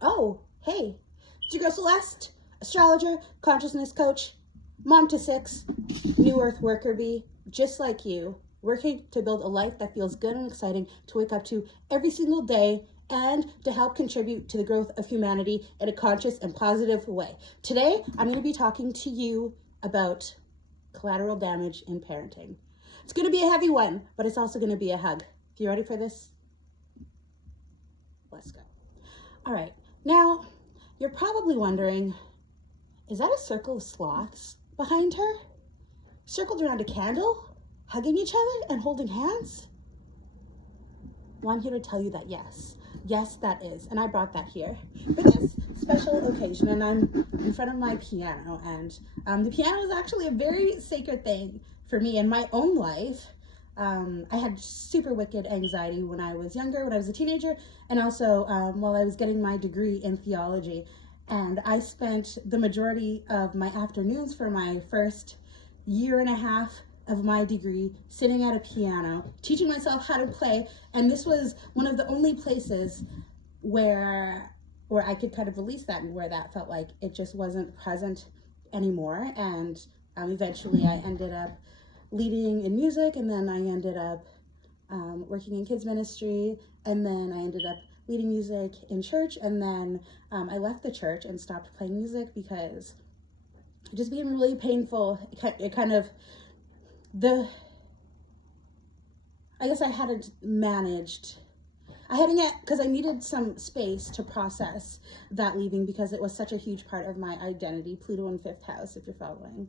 Oh, hey, it's your girl Celeste, astrologer, consciousness coach, mom to 6, new earth worker bee, just like you, working to build a life that feels good and exciting to wake up to every single day and to help contribute to the growth of humanity in a conscious and positive way. Today, I'm going to be talking to you about collateral damage in parenting. It's going to be a heavy one, but it's also going to be a hug. You ready for this? Let's go. All right. Now, you're probably wondering, is that a circle of sloths behind her? Circled around a candle, hugging each other and holding hands? Well, I'm here to tell you that yes, that is. And I brought that here for this special occasion. And I'm in front of my piano. And the piano is actually a very sacred thing for me in my own life. I had super wicked anxiety when I was younger, when I was a teenager, and also while I was getting my degree in theology. And I spent the majority of my afternoons for my first year and a half of my degree sitting at a piano, teaching myself how to play. And this was one of the only places where I could kind of release that, and where that felt like it just wasn't present anymore. And eventually I ended up leading in music, and then I ended up working in kids ministry, and then I ended up leading music in church, and then I left the church and stopped playing music because it just became really painful. I guess I hadn't managed. Because I needed some space to process that leaving, because it was such a huge part of my identity. Pluto in 5th house, if you're following.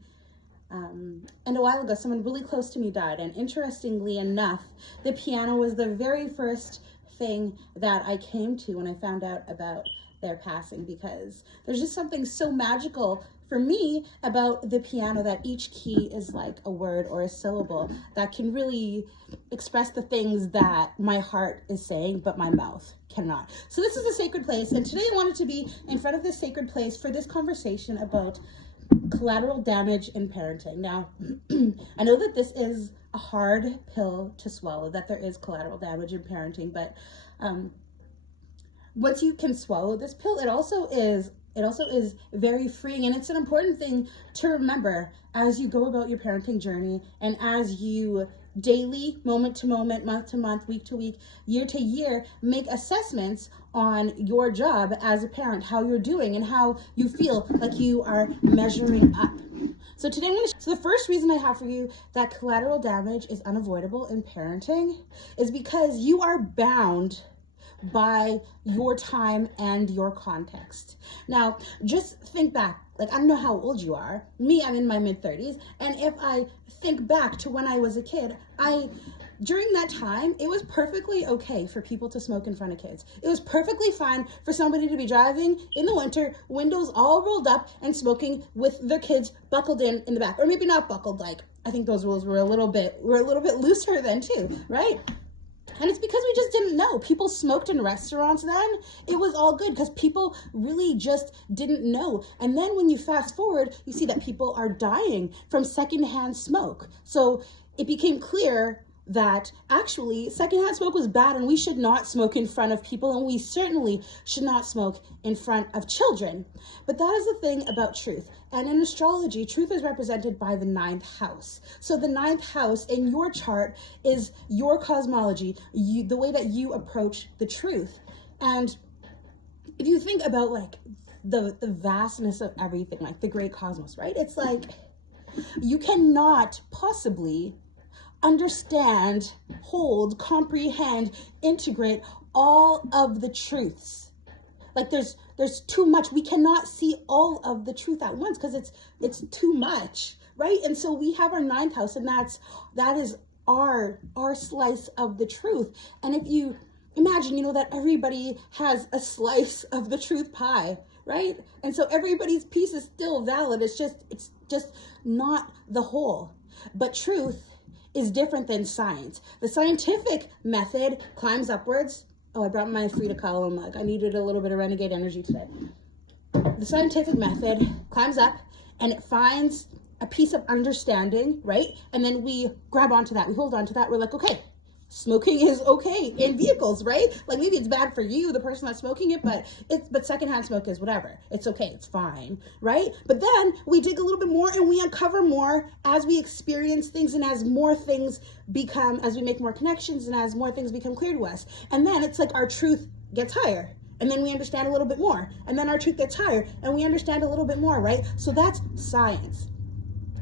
And a while ago, someone really close to me died, and interestingly enough, the piano was the very first thing that I came to when I found out about their passing, because there's just something so magical for me about the piano, that each key is like a word or a syllable that can really express the things that my heart is saying, but my mouth cannot. So this is a sacred place, and today I wanted to be in front of this sacred place for this conversation about collateral damage in parenting. Now, I know that this is a hard pill to swallow, that there is collateral damage in parenting, but once you can swallow this pill, it also is very freeing. And it's an important thing to remember as you go about your parenting journey, and as you daily, moment to moment, month to month, week to week, year to year, make assessments on your job as a parent, how you're doing and how you feel like you are measuring up. So today so the first reason I have for you that collateral damage is unavoidable in parenting is because you are bound by your time and your context. Now, just think back. Like, I don't know how old you are. Me, I'm in my mid-30s. And if I think back to when I was a kid, during that time, it was perfectly okay for people to smoke in front of kids. It was perfectly fine for somebody to be driving in the winter, windows all rolled up, and smoking with their kids buckled in the back. Or maybe not buckled, like, I think those rules were a little bit looser then too, right? And it's because we just didn't know. People smoked in restaurants then. It was all good because people really just didn't know. And then when you fast forward, you see that people are dying from secondhand smoke. So it became clear that actually secondhand smoke was bad, and we should not smoke in front of people, and we certainly should not smoke in front of children. But that is the thing about truth. And in astrology, truth is represented by the 9th house. So the 9th house in your chart is your cosmology, the way that you approach the truth. And if you think about like the vastness of everything, like the great cosmos, right? It's like you cannot possibly understand, hold, comprehend, integrate all of the truths. Like there's too much. We cannot see all of the truth at once because it's too much, right? And so we have our 9th house, and that is our slice of the truth. And if you imagine, that everybody has a slice of the truth pie, right? And so everybody's piece is still valid. It's just not the whole. But truth is different than science. The scientific method climbs upwards. Oh, I brought my Frida Kahlo mug. I needed a little bit of renegade energy today. The scientific method climbs up, and it finds a piece of understanding, right? And then we grab onto that. We hold on to that. We're like, okay, smoking is okay in vehicles, right? Like maybe it's bad for you, the person that's smoking it, but secondhand smoke is whatever. It's okay, it's fine, right? But then we dig a little bit more and we uncover more as we experience things and as more things become, as we make more connections and as more things become clear to us. And then it's like our truth gets higher. And then we understand a little bit more. And then our truth gets higher and we understand a little bit more, right? So that's science,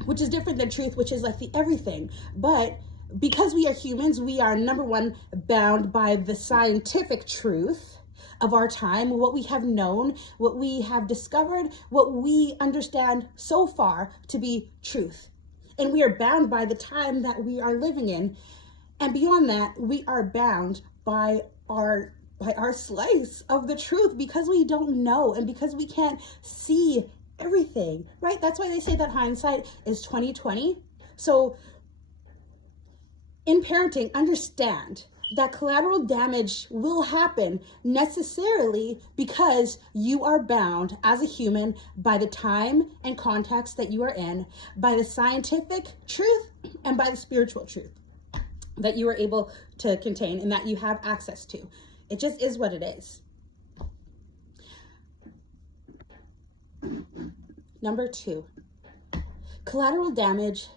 which is different than truth, which is like the everything. But because we are humans, we are, number one, bound by the scientific truth of our time, what we have known, what we have discovered, what we understand so far to be truth. And we are bound by the time that we are living in. And beyond that, we are bound by our slice of the truth because we don't know and because we can't see everything, right? That's why they say that hindsight is 20/20. So in parenting, understand that collateral damage will happen necessarily because you are bound as a human by the time and context that you are in, by the scientific truth and by the spiritual truth that you are able to contain and that you have access to. It just is what it is. Number 2, collateral damage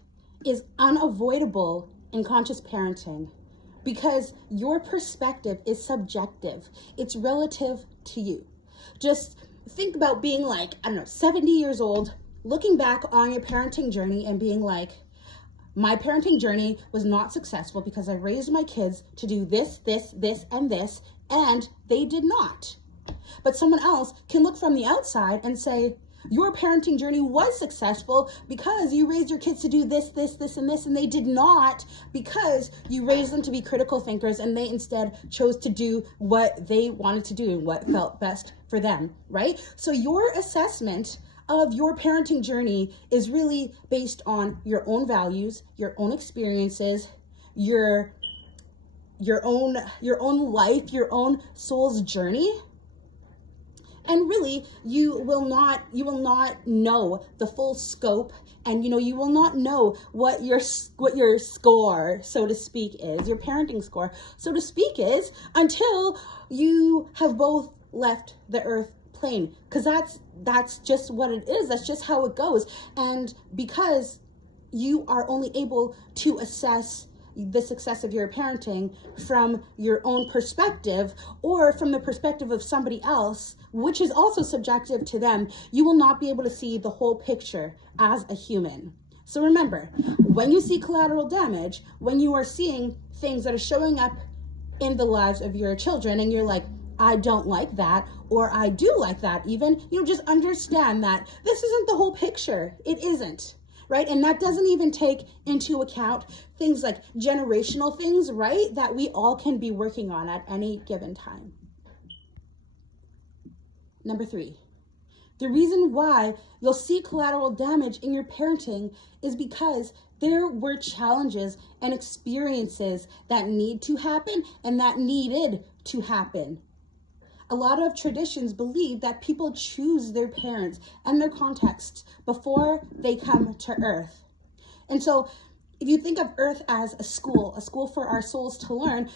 is unavoidable in conscious parenting because your perspective is subjective. It's relative to you. Just think about being like, 70 years old, looking back on your parenting journey and being like, my parenting journey was not successful because I raised my kids to do this, this, this, and this, and they did not. But someone else can look from the outside and say, your parenting journey was successful because you raised your kids to do this, this, this, and this, and they did not because you raised them to be critical thinkers and they instead chose to do what they wanted to do and what felt best for them, right? So your assessment of your parenting journey is really based on your own values, your own experiences, your own life, your own soul's journey. And really, you will not know the full scope, and you will not know what your score, so to speak, is, your parenting score, so to speak, is, until you have both left the earth plane, because that's just what it is. That's just how it goes. And because you are only able to assess the success of your parenting from your own perspective or from the perspective of somebody else, which is also subjective to them, you will not be able to see the whole picture as a human. So remember, when you see collateral damage, when you are seeing things that are showing up in the lives of your children and you're like, I don't like that, or I do like that even, just understand that this isn't the whole picture. It isn't. Right? And that doesn't even take into account things like generational things, right? That we all can be working on at any given time. Number 3, the reason why you'll see collateral damage in your parenting is because there were challenges and experiences that need to happen and that needed to happen. A lot of traditions believe that people choose their parents and their contexts before they come to earth. And so if you think of earth as a school for our souls to learn,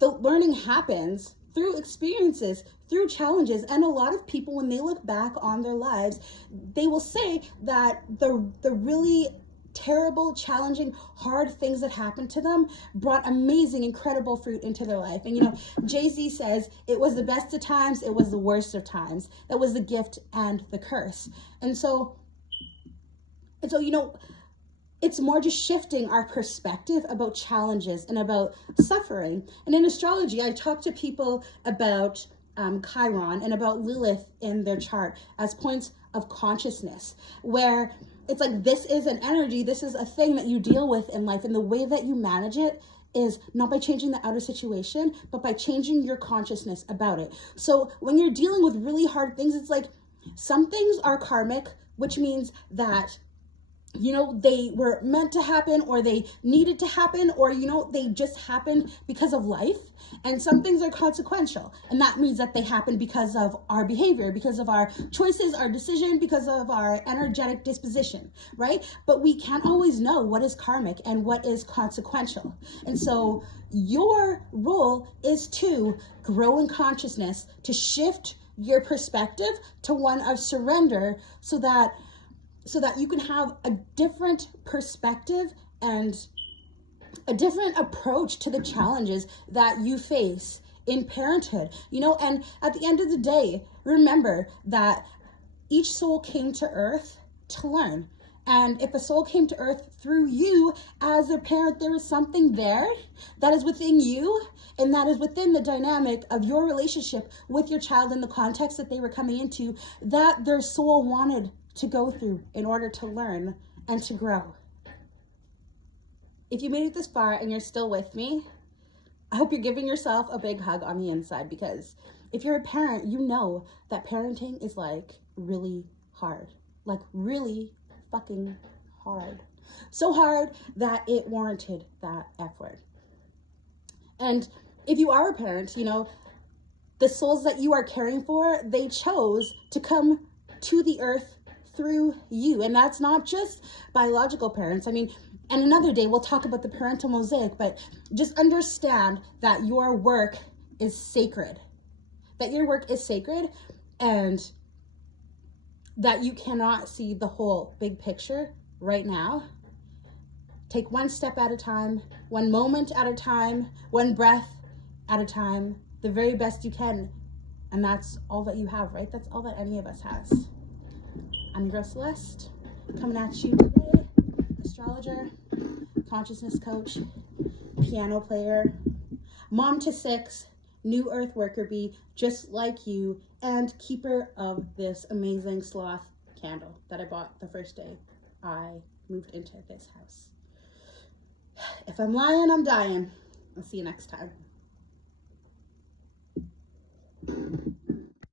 the learning happens through experiences, through challenges. And a lot of people, when they look back on their lives, they will say that the really terrible, challenging, hard things that happened to them brought amazing, incredible fruit into their life. And Jay-Z says, it was the best of times, it was the worst of times. That was the gift and the curse. And so it's more just shifting our perspective about challenges and about suffering. And in astrology, I talk to people about Chiron and about Lilith in their chart as points of consciousness, where it's like, this is an energy, this is a thing that you deal with in life, and the way that you manage it is not by changing the outer situation, but by changing your consciousness about it. So when you're dealing with really hard things, it's like some things are karmic, which means that they were meant to happen, or they needed to happen, or, they just happened because of life. And some things are consequential. And that means that they happen because of our behavior, because of our choices, our decision, because of our energetic disposition, right? But we can't always know what is karmic and what is consequential. And so your role is to grow in consciousness, to shift your perspective to one of surrender, so that you can have a different perspective and a different approach to the challenges that you face in parenthood. And at the end of the day, remember that each soul came to earth to learn. And if a soul came to earth through you as a parent, there is something there that is within you, and that is within the dynamic of your relationship with your child in the context that they were coming into, that their soul wanted to go through in order to learn and to grow. If you made it this far and you're still with me, I hope you're giving yourself a big hug on the inside, because if you're a parent, you know that parenting is like really hard, like really fucking hard. So hard that it warranted that effort. And if you are a parent, the souls that you are caring for, they chose to come to the earth through you. And that's not just biological parents. And another day we'll talk about the parental mosaic, but just understand that your work is sacred. That your work is sacred, and that you cannot see the whole big picture right now. Take one step at a time, one moment at a time, one breath at a time, the very best you can. And that's all that you have, right? That's all that any of us has. I'm your girl Celeste, coming at you today. Astrologer, consciousness coach, piano player, mom to 6, new earth worker bee, just like you, and keeper of this amazing sloth candle that I bought the first day I moved into this house. If I'm lying, I'm dying. I'll see you next time.